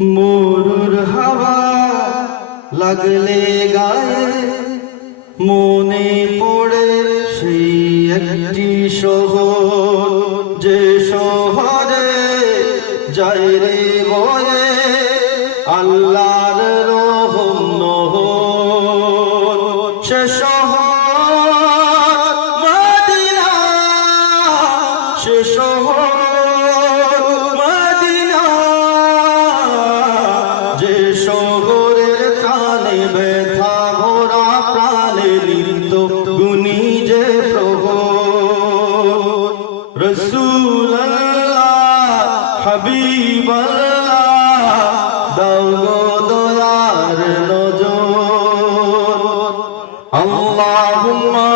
মরুর হাওয়া লাগলে গায়ে মনে পড়ে সেই একটি শহর, যে শহরে যায় রে বয়ে আল্লাহর রহম নহর। সে শহর মদিনা, সে শহর মদিনা, যে শহরের কানে ব্যথা ভরা প্রাণে নিত্য গুনি যে প্রভু রাসূলুল্লাহ হাবিবাল্লাহ, দাও গো দয়ার নজর। আল্লাহুম্মা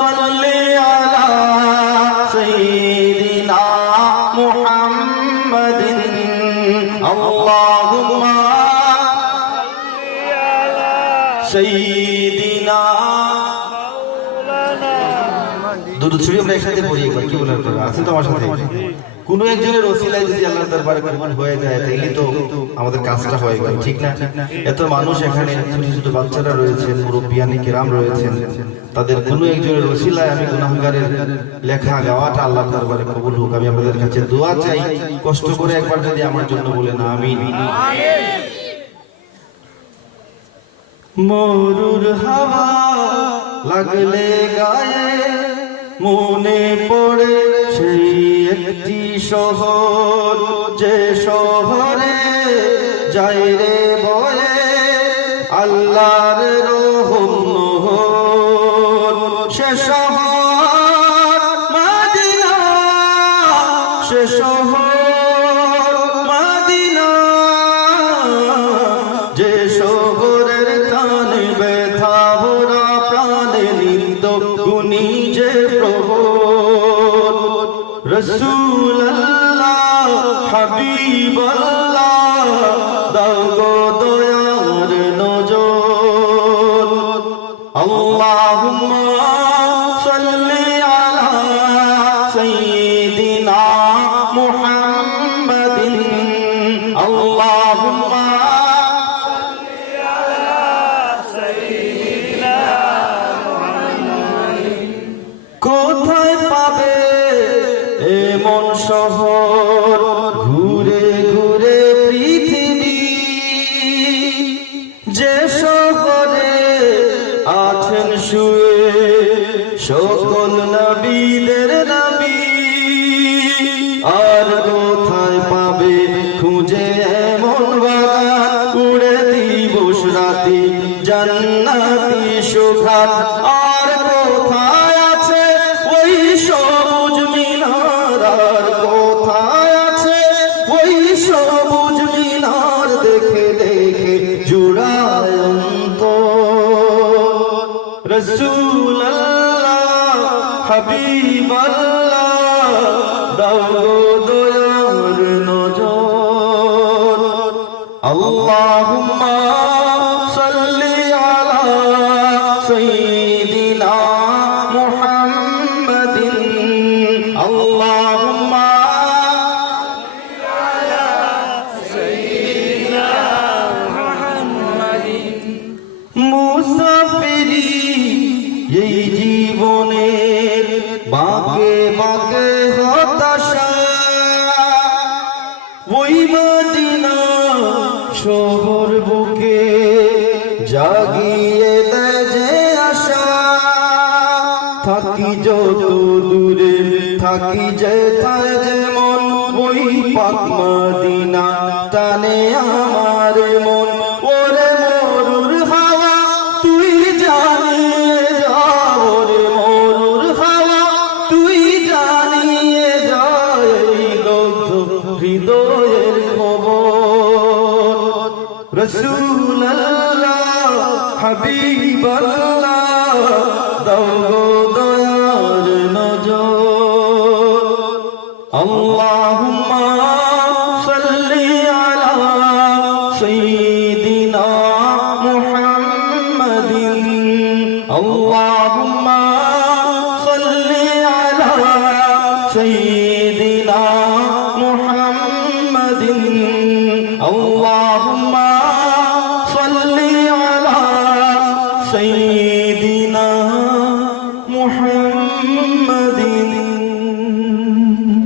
সাল্লি আলা সাইয়্যিদিনা মুহাম্মাদিন, আল্লাহুম্মা সাল্লি আলা সাইয়্যিদিনা মাওলানা। দুরূদ শরীফ আমরা একসাথে পড়ি একবার, কি বলেন আপনারা? আছেন তো আমার সাথে? কোন একজনের ওসিলায় যদি আল্লাহর দরবারে কবুল হয়ে যায় তাহলে তো আমাদের কাজটা হয়ে গেল, ঠিক না? এত মানুষ এখানে, ছোট ছোট বাচ্চারা রয়েছে, মুরব্বিয়ানি কিরাম রয়েছেন, তাদের কোন একজনের ওসিলায় আমি গুনাহগারের লেখা গাওয়াটা আল্লাহর দরবারে কবুল হোক। আমি আপনাদের কাছে দোয়া চাই, কষ্ট করে একবার যদি আমার জন্য বলেন আমিন। মরুর হাওয়া লাগলে গায়ে মনে পড়ে সেই একটি শহর, যে শহরে যায় রে বয়ে আল্লাহর রহম নহর। সে শহর মদিনা, সে শহর মদিনা, যে শহরের কানে ব্যথা ভরা প্রাণে নিত্য গুনি যে প্রভু রাসূলুল্লাহ হাবিবাল্লাহ, দাও গো দয়ার নজর। আল্লাহুম্মা সাল্লি আলা সাইয়্যিদিনা মুহাম্মাদিন, আল্লাহুম্মা সাল্লি আলা সাইয়্যিদিনা মুহাম্মাদিন। কোথায় পাবে এমন শহর ঘুরে ঘুরে পৃথিবী, যে শহরে আছেন শুয়ে সকল নবীদের নবী? আর কোথায় পাবে খুঁজে এমন বাগান উড়ে দিবস রাতি জান্নাতি সুখাত? আর কোথায় আছে ওই সবুজ মিনার? আর কোথায় আছে ওই সবুজ মিনার? দেখে দেখে জুড়ায় অন্তর। রাসূলুল্লাহ হাবিবাল্লাহ, দাও গো দয়ার নজর। আল্লাহুম্মা সাল্লি আলা সাইয়্যিদিনা মুহাম্মাদিন, আল্লাহুম্মা সাল্লি আলা সাইয়্যিদিনা মুহাম্মাদিন। মুসাফিরি এই জীবনের বাঁকে বাঁকে হতাশা, ওই মদিনা শহর বুকে জাগিয়ে দেয় যে আশা। থাকি যত দূরে, থাকি যেথায় যেমন, ওই পাক মদিনা টানে আমার মন। ওরে মরুর হাওয়া তুই জানিয়ে যা, ওরে মরুর হাওয়া তুই জানিয়ে যা এই দগ্ধ হৃদয়ের খবর। রাসূলুল্লাহ হাবিবাল্লাহ, দাও গো দয়ার নজর। আল্লাহুম্মা সাল্লি আলা সাইয়্যিদিনা মুহাম্মাদিন, আল্লাহুম্মা সাল্লি আলা সাইয়্যিদিনা মুহাম্মাদিন। سيد